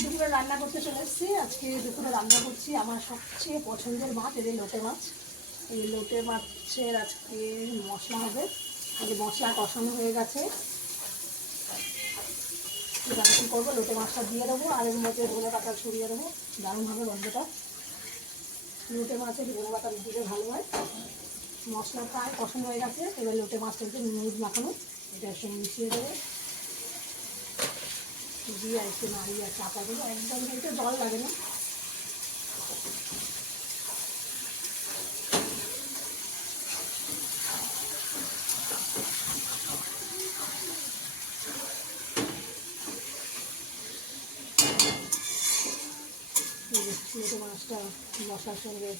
দুপুরে রান্না করতে চলে এসেছি। আজকে দুপুরে রান্না করছি আমার সবচেয়ে পছন্দের মাছ, এই লোটে মাছ। এই লোটে মাছের আজকে মশলা হবে। এই যে মশলা কষানো হয়ে গেছে, এবার কী করবো, লোটে মাছটা দিয়ে দেবো আর এর মধ্যে ধনে পাতা ছড়িয়ে দেবো। দারুণ হবে গন্ধটা। লোটে মাছের ধনে পাতা দিলে ভালো হয়। মশলা প্রায় কষানো হয়ে গেছে, এবার লোটে মাছটা একটু নুন মাখানো, এটা একটু মিশিয়ে দেবো, দিয়ে একটু নাড়িয়ে আর চাপা দেবো। একদম একটু জল লাগে না। লোটে মাছটা মশলার সঙ্গে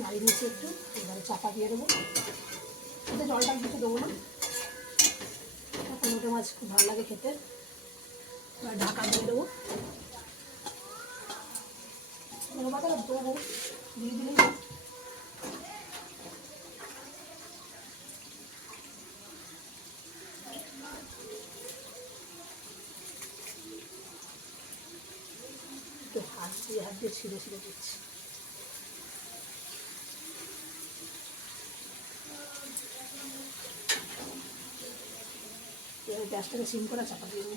নাড়িয়ে নিচ্ছি একটু, এবারে চাপা দিয়ে দেবো। এতে জলটা কিছু দেবো না, লোটে মাছ খুব ভালো লাগে খেতে। এবার ঢাকা দিয়ে দেবো। ধনে পাতা দেবো, দিয়ে দিলেই একটু হাত দিয়ে ছিঁড়ে ছিঁড়ে দিচ্ছি। এবার গ্যাসটাকে সিম করে চাপা দিয়ে দেবো।